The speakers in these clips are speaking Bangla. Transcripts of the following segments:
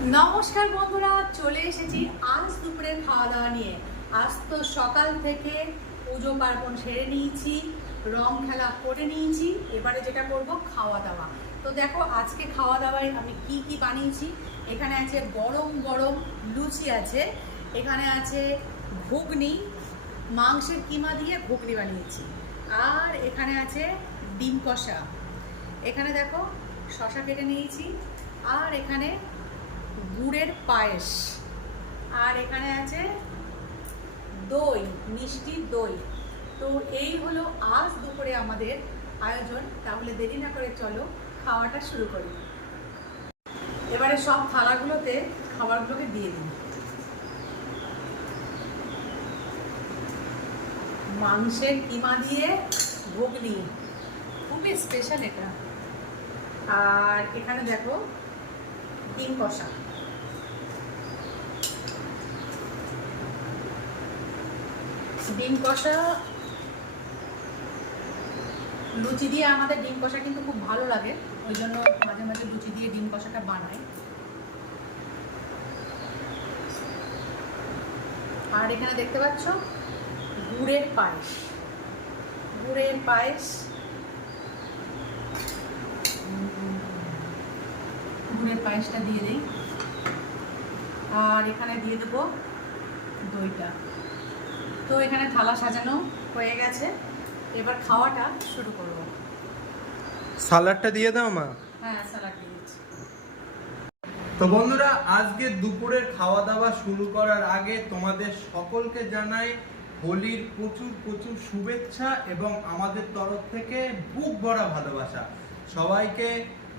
নমস্কার বন্ধুরা, চলে এসেছি আজ দুপুরের খাওয়া দাওয়া নিয়ে। আজ তো সকাল থেকে পুজো পার্বণ সেরে নিয়েছি, রং খেলা করে নিয়েছি, এবারে যেটা করব খাওয়া দাওয়া। তো দেখো আজকে খাওয়া দাওয়ায় আমি কি কি বানিয়েছি। এখানে আছে গরম গরম লুচি আছে, এখানে আছে ঘুগনি, মাংসের কিমা দিয়ে ঘুগনি বানিয়েছি, আর এখানে আছে ডিম কষা, এখানে দেখো শসা কেটে নিয়েছি, আর এখানে গুড়ের পায়েস, আর এখানে আছে দই, মিষ্টি দই। তো এই হলো আজ দুপুরে আমাদের আয়োজন। তাহলে দেরি না করে চলো খাওয়াটা শুরু করি। এবারে সব থালাগুলোতে খাবারগুলোকে দিয়ে দিই। মাংসের কিমা দিয়ে ঘুগনি, খুবই স্পেশাল এটা। আর এখানে দেখো ডিম কষা। ডিম কষা লুচি দিয়ে, আমাদের ডিম কষা কিন্তু খুব ভালো লাগে, ওই জন্য মাঝে মাঝে লুচি দিয়ে ডিম কষাটা বানাই। আর এখানে দেখতে পাচ্ছ গুড়ের পায়েস, গুড়ের পায়েস, গুড়ের পায়েসটা দিয়ে দিই। আর এখানে দিয়ে দেবো দইটা। তো এখানে থালা সাজানো হয়ে গেছে, এবার খাওয়াটা শুরু করব। সালাডটা দিয়ে দাও মা। হ্যাঁ, সালাড দিয়ে দিচ্ছি। তো বন্ধুরা, আজকে দুপুরের খাওয়া দাওয়া শুরু করার আগে তোমাদের সকলকে জানাই হোলির প্রচুর প্রচুর শুভেচ্ছা এবং আমাদের তরফ থেকে বুক ভরা ভালোবাসা। সবাইকে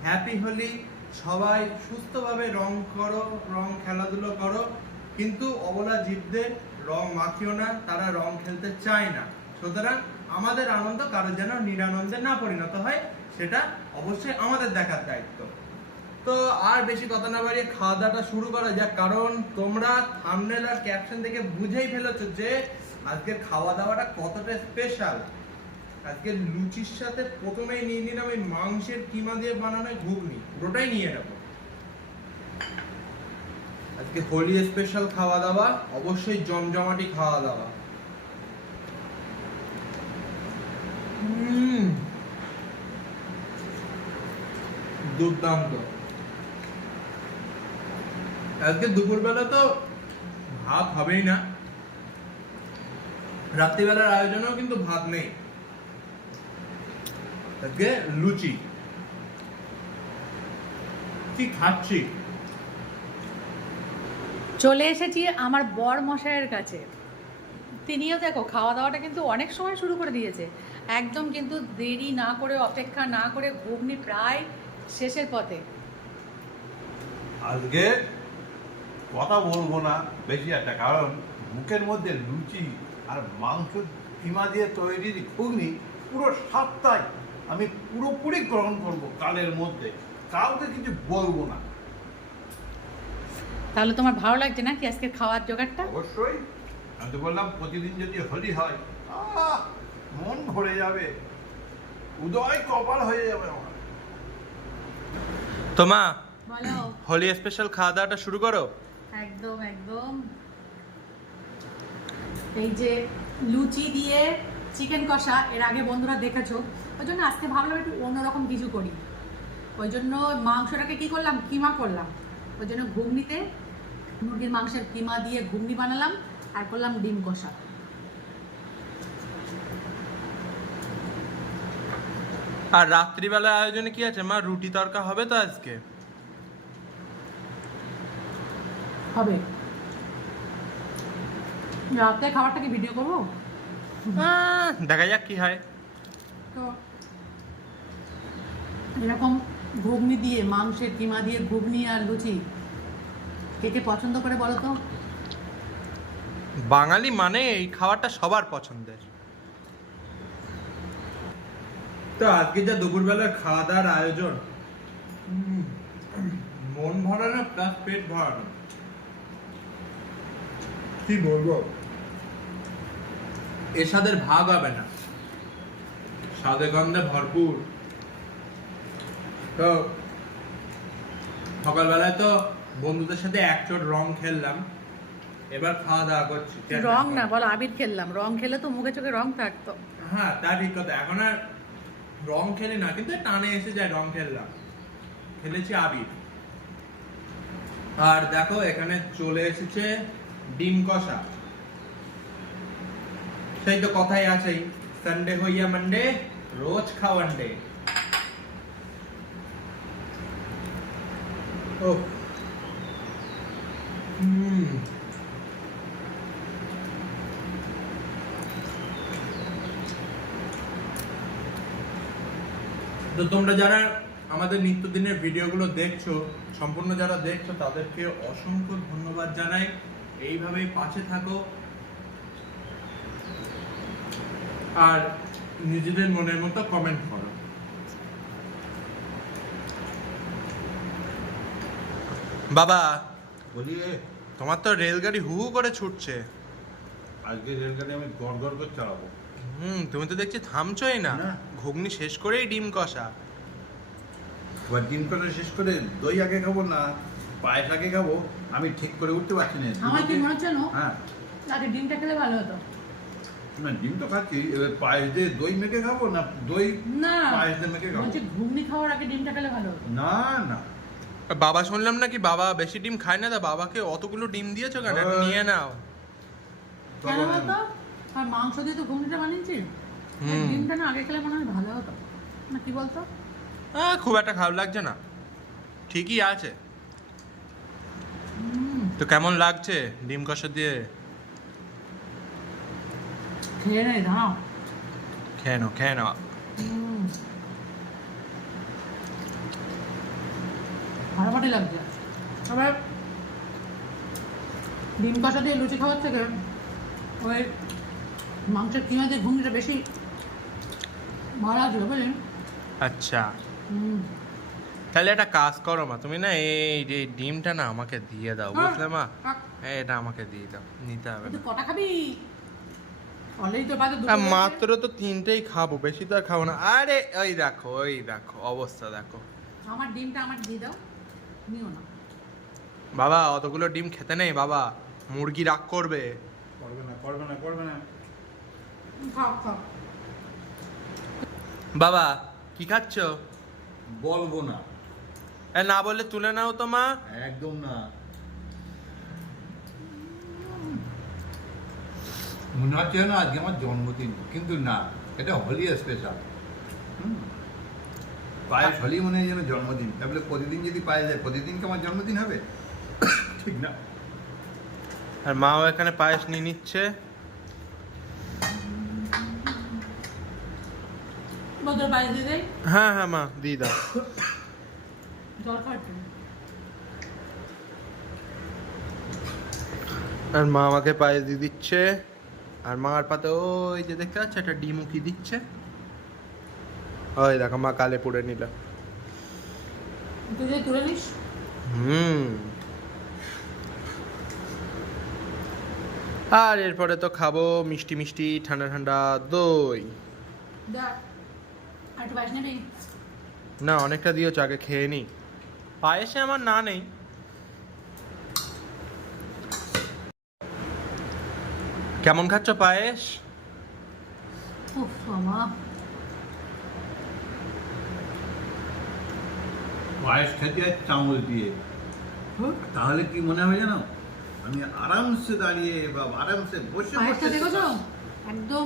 হ্যাপি হোলি। সবাই সুস্থভাবে রং করো, রং খেলাধুলো করো, কিন্তু অবলা জীবদের রং মাখিও না, তারা রং খেলতে চায় না। সুতরাং আমাদের আনন্দ কারো যেন নিরানন্দে না পরিণত হয়, সেটা অবশ্যই আমাদের দেখার দায়িত্ব। তো আর বেশি কথা না বাড়িয়ে খাওয়া দাওয়াটা শুরু করা যাক, কারণ তোমরা থাম্বনেল আর ক্যাপশন দেখে বুঝেই ফেলেছো যে আজকের খাওয়া দাওয়াটা কতটা স্পেশাল। আজকে লুচির সাথে প্রথমেই নিয়ে নিলাম এই মাংসের কিমা দিয়ে বানানো ঘুগনি, পুরোটাই নিয়ে নেবো। আজকে হোলি স্পেশাল খাওয়া দাওয়া, অবশ্যই জমজমাটি খাওয়া দাওয়া। দুর্দান্ত। আজকে দুপুরবেলা তো ভাত হবেই না, রাত্রিবেলার আয়োজনেও কিন্তু ভাত নেই। আজকে লুচি। কি খাচ্ছি? চলে এসেছি আমার বর মশাইয়ের কাছে। তিনিও দেখো খাওয়া দাওয়াটা কিন্তু অনেক সময় শুরু করে দিয়েছে, একদম কিন্তু দেরি না করে, অপেক্ষা না করে, ঘুগনি প্রায় শেষের পথে। আজকে কথা বলবো না বেশি একটা, কারণ মুখের মধ্যে লুচি আর মাংস কিমা দিয়ে তৈরি ঘুগনি পুরো স্বাদটাই আমি পুরোপুরি গ্রহণ করব কালের মধ্যে, কাউকে কিছু বলবো না। তাহলে তোমার ভালো লাগছে না কি আজকের খাওয়ার জোগাড়টা? অবশ্যই। আমি তো বললাম প্রতিদিন যদি হোলি হয়, মন ভরে যাবে, উদয় কপাল হয়ে যাবে আমার। তো মা, বলো। হোলি স্পেশাল খাওয়া দাওয়াটা শুরু করো। একদম একদম। এই যে লুচি দিয়ে চিকেন কষা, এর আগে বন্ধুরা দেখেছো, ওই জন্য আজকে ভাবলাম একটু অন্যরকম কিছু করি। ওই জন্য মাংসটাকে কি করলাম, কিমা করলাম। ওই জন্য ঘুগনিতে মুরগির মাংসের কিমা দিয়ে ঘুগনি বানালাম, আর করলাম ডিম কষা। আর রাত্রিবেলা আয়োজনে কি আছে মা? রুটি তরকা হবে তো আজকে? হবে। রাতে খাবারটা কি ভিডিও করবো? দেখা যাক কি হয়। তো এরকম ঘুগনি দিয়ে, মাংসের কিমা দিয়ে ঘুগনি আর লুচি কে কে পছন্দ করে বলো তো? বাঙালি মানে এই খাবারটা সবার পছন্দের। তো আজকে যা দুপুরবেলার খাওয়া দাওয়ার আয়োজন, মন ভরানো প্লাস পেট ভরানো, কি বলবো, এর স্বাদের ভাগ হবে না, স্বাদে গন্ধে ভরপুর। তো সকালবেলায় তো বন্ধুদের সাথে এক চোট রং খেললাম, এবার খাওয়া দাওয়া করছি। রং না বল, আবির খেললাম। রং খেলে তো মুখে চোখে রং থাকতো। হ্যাঁ তা ঠিক কথা, এখন আর রং খেলি না, কিন্তু টানে এসে যায় রং খেললাম, খেলেছি আবির। আর দেখো এখানে চলে এসেছে ডিম কষা। সেই তো কথাই আছেই, সানডে হইয়া মানডে, রোজ খাওয়ান ডে। ও তো তোমরা যারা আমাদের নিত্যদিনের ভিডিওগুলো দেখছো, সম্পূর্ণ যারা দেখছো তাদেরকে অসংখ্য ধন্যবাদ জানাই। এইভাবেই পাশে থাকো আর নিজেদের মনের মতো কমেন্ট করো। বাবা বলি তোমার তো রেলগাড়ি হু হু করে ছুটছে। আজকে রেলগাড়ি আমি গড় গড় করে চালাবো। তুমি তো দেখছি থামছোই না, না। ঘুগনি শেষ করেই ডিম কষা। এবার ডিম কষা শেষ করে দই আগে খাবো না পায়েস আগে খাবো, আমি ঠিক করে উঠতে পারছি না। আমার কি মনে হচ্ছে না হ্যাঁ আগে ডিমটা খেলে ভালো হতো। না ডিম তো খাচ্ছি, এবার পায়েস দিয়ে দই মেখে খাবো না দই না পায়েস দিয়ে মেখে খাবো? বলছি ঘুগনি খাওয়ার আগে ডিমটা খেলে ভালো হতো। না না বাবা শুনলাম নাকি বাবা বেশি ডিম খায় না, তা বাবাকে অতগুলো ডিম দিয়েছো কেন? একটু নিয়ে নাও। কেন হতো? আর মাংস দিয়ে তো ঘুগনিটা বানিয়েছি, ডিমটা না আগে খেলে মনে হয় ভালো হতো না, কি বলতো? খুব একটা খারাপ লাগছে না, ঠিকই আছে। তো কেমন লাগছে ডিম কষা দিয়ে? খেয়ে নে দাও। খেয়ে নাও খেয়ে নাও। ফাটাফাটি লাগছে। তবে ডিম কষা দিয়ে লুচি খাওয়ার থেকে ওই মাংসের কিমা দিয়ে ঘুগনিটা বেশি ভালো লাগছে বুঝলেন? আচ্ছা তাহলে একটা কাজ করো মা, তুমি না এই যে ডিমটা না আমাকে দিয়ে দাও, বুঝলে মা? এটা আমাকে দিয়ে দাও, নিতে হবে তুই না। কটা খাবি? অলরেডি তো বাজে মাত্র তো তিনটেই খাবো, বেশি তো আর খাবো না। আরে ওই দেখো অবস্থা দেখো। আমার ডিমটা আমার দিয়ে দাও, নিও না। বাবা অতগুলো ডিম খেতে নেই বাবা, মুরগি রাগ করবে। করবে না করবে না করবে না। খাও খাও। বাবা কি খাচ্ছ? বলবো না। না বললে তুলে নাও তো মা। একদম না। মনে হচ্ছে না আজকে আমার জন্মদিন, কিন্তু না, এটা হোলি স্পেশাল। পায়েস হোলি মনে হয় যেন জন্মদিন, তাহলে প্রতিদিন যদি পায়ে যায় প্রতিদিন কি আমার জন্মদিন হবে? ঠিক না। আর মাও এখানে পায়েস নিয়ে নিচ্ছে। বদর বাইরে দিয়ে দেয়। হ্যাঁ মা দিয়ে দাও। জল খাওয়ার আর মা আমাকে পায়েস দিয়ে দিচ্ছে, আর মার পাতে ওই যে দেখতে পাচ্ছ একটা ডিমও কি দিচ্ছে। ওই দেখো মা কালে পুড়ে নিল। তুই যে তুলে নিস। আর এরপরে তো খাবো মিষ্টি মিষ্টি ঠান্ডা ঠান্ডা দই। দেখ আর একটু পায়েস নেবি? না অনেকটা দিয়েছো, আগে খেয়ে নি। পায়েসে আমার না নেই। কেমন খাচ্ছ পায়েস? উফ বাবা, পায়েস খেতে হয় চামচ দিয়ে, তাহলে কি মনে হবে জানো? আমি আরামসে দাঁড়িয়ে বা আরামসে বসে পায়েসটা দেখেছো একদম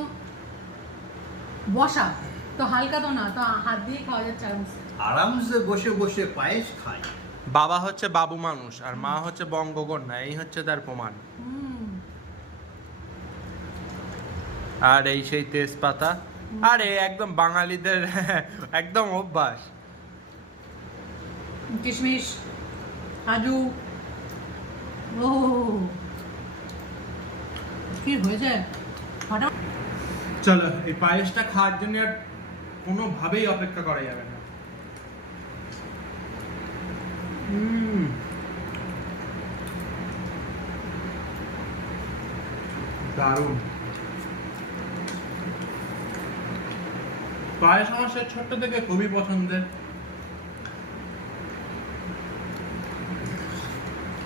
বসা, তো হালকা তো না, তো হাত দিয়ে খাওয়া যাচ্ছে আরামসে। আরামসে বসে বসে পায়েস খাই। বাবা হচ্ছে বাবু মানুষ আর মা হচ্ছে বঙ্গকন্যা, এই হচ্ছে তার প্রমাণ। আর এই সেই তেজপাতা, আরে একদম বাঙালিদের একদম অভ্যাস। কিশমিশ, কাজু, ও কি হয়েছে? চলো এই পায়েসটা খাওয়ার জন্য আর কোনোভাবেই অপেক্ষা করা যাবে না। দারুণ পায়েস আমার সে ছোট্ট থেকে খুবই পছন্দের।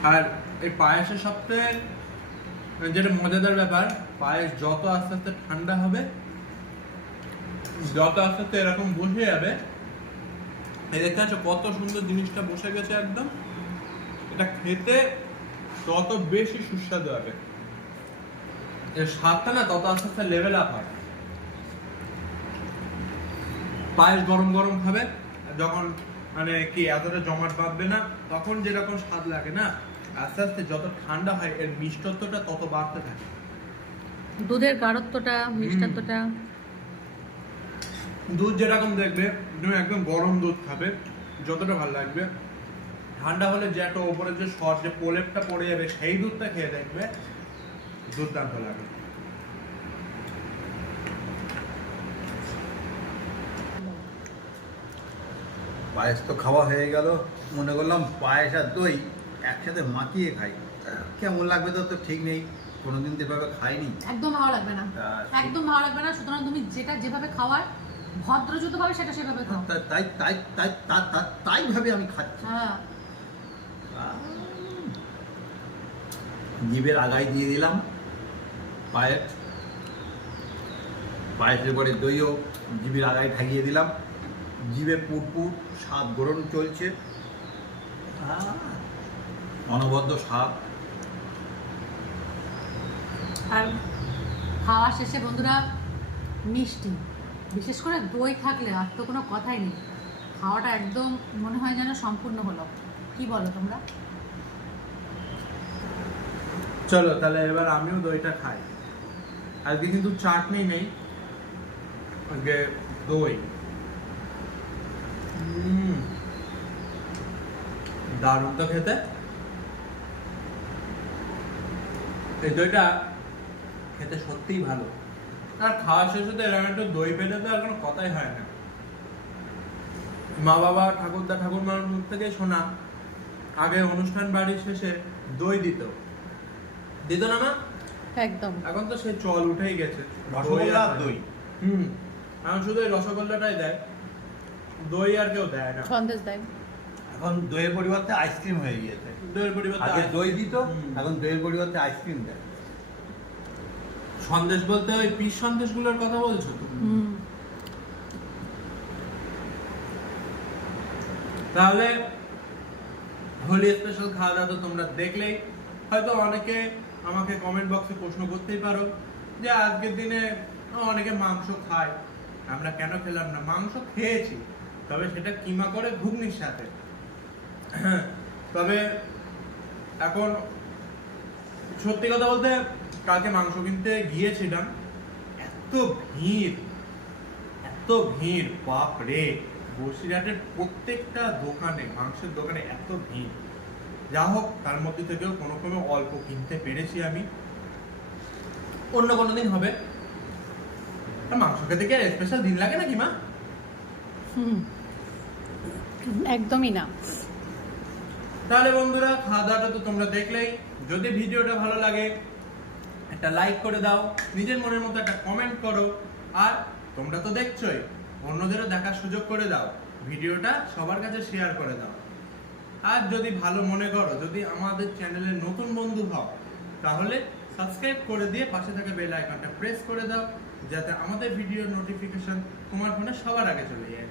আর এই পায়েসের সবথেকে যেটা মজাদার ব্যাপার, পায়েস যত আস্তে আস্তে ঠান্ডা হবে, যত আস্তে আস্তে এরকম বসে যাবে, এই দেখতে পাচ্ছ কত সুন্দর জিনিসটা বসে গেছে একদম, এটা খেতে তত বেশি সুস্বাদু হবে, এর স্বাদটা না তত আস্তে আস্তে লেভেল আপ হয়। পায়েস গরম গরম খাবে, যখন মানে কি এতটা জমাট বাঁধবে না, তখন যেরকম স্বাদ লাগে না, আস্তে আস্তে যত ঠান্ডা হয় এর মিষ্টত্বটা তত বাড়তে থাকে। দুধের গাঢ়ত্বটা, মিষ্টত্বটা, দুধ যেরকম দেখবে তুমি একদম গরম দুধ খাবে যতটা ভালো লাগবে, ঠান্ডা হলে যে একটা ওপরে যে সর যে প্রলেপটা পড়ে যাবে সেই দুধটা খেয়ে দেখবে দুর্দান্ত লাগে। পায়েস তো খাওয়া হয়ে গেল, মনে করলাম পায়েস আর দই একসাথে মাখিয়ে খাই, কেমন লাগবে তো ঠিক নেই, কোনোদিন তো এভাবে খাইনি। একদম ভালো লাগবে না, একদম ভালো লাগবে না। সুতরাং তুমি যেটা যেভাবে খাওয়ার ভদ্রযুত ভাবে সেটা সেভাবে খাও। তাই তাই তাই তাই ভাবে আমি খাচ্ছি। হ্যাঁ, জিভের আগায় দিয়ে দিলাম পায়েস, পায়েসের পরে দইও জিভের আগায় ঠাগিয়ে দিলাম, জিভে পুরপুর স্বাদ গ্রহণ চলছে, অনবদ্য স্বাদ। আর খাওয়া শেষে বন্ধুরা মিষ্টি, বিশেষ করে দই থাকলে আর তো কোনো কথাই নেই, খাওয়াটা একদম মনে হয় যেন সম্পূর্ণ হলো। কি বলো তোমরা? চলো তাহলে এবার আমিও দইটা খাই। আজকে কিন্তু চাটনি নেই, আজকে দই। দারুণ তো খেতে। এই দইটা খেতে সত্যিই ভালো, আর খাওয়া শেষে তো এরকম একটু দই পেলে তো আর কোনো কথাই হয় না। মা বাবা ঠাকুরদা ঠাকুরমার মুখ থেকে শোনা, আগে অনুষ্ঠান বাড়ির শেষে দই দিত না মা? একদম। এখন তো সে চল উঠেই গেছে, রসগোল্লা আর দই। এখন শুধু এই রসগোল্লাটাই দেয়, দই আর কেউ দেয় না। সন্দেশ দেয়। এখন দইয়ের পরিবর্তে আইসক্রিম হয়ে গিয়েছে। দইয়ের পরিবর্তে আগে দই দিত, হুম। এখন দইয়ের পরিবর্তে আইসক্রিম দেয়। সন্দেশ বলতে ওই পিস সন্দেশগুলোর কথা বলছো তো? তাহলে হোলি স্পেশাল খাওয়া দাওয়া তো তোমরা দেখলেই। হয়তো অনেকে আমাকে কমেন্ট বক্সে প্রশ্ন করতেই পারো যে আজকের দিনে অনেকে মাংস খায়, আমরা কেন খেলাম না? মাংস খেয়েছি, তবে সেটা কিমা করে ঘুগনির সাথে। তবে এখন সত্যি কথা বলতে কালকে মাংস কিনতে গিয়েছিলাম, এত ভিড় বাপ রে! বসিরহাটের প্রত্যেকটা দোকানে, মাংসের দোকানে এত ভিড়। যা হোক, তার মধ্যে থেকেও কোনো কোনো অল্প কিনতে পেরেছি আমি। অন্য কোনো দিন হবে। আর মাংস খেতে কি আর স্পেশাল দিন লাগে নাকি মা? একদমই না। তাহলে বন্ধুরা, খাওয়া দাওয়াটা তো তোমরা দেখলেই। যদি ভিডিওটা ভালো লাগে একটা লাইক করে দাও, নিজের মনের মতো একটা কমেন্ট করো, আর তোমরা তো দেখছোই, অন্যদেরও দেখার সুযোগ করে দাও, ভিডিওটা সবার কাছে শেয়ার করে দাও। আর যদি ভালো মনে করো, যদি আমাদের চ্যানেলের নতুন বন্ধু হও, তাহলে সাবস্ক্রাইব করে দিয়ে পাশে থাকা বেল আইকনটা প্রেস করে দাও, যাতে আমাদের ভিডিওর নোটিফিকেশন তোমার ফোনে সবার আগে চলে যায়।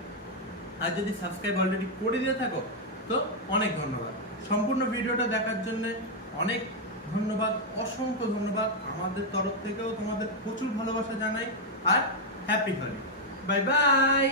আর যদি সাবস্ক্রাইব অলরেডি করে দিয়ে থাকো তো অনেক ধন্যবাদ। সম্পূর্ণ ভিডিওটা দেখার জন্য অনেক ধন্যবাদ, অসংখ্য ধন্যবাদ। আমাদের তরফ থেকেও তোমাদের প্রচুর ভালোবাসা জানাই, আর হ্যাপি হোলি। Bye by.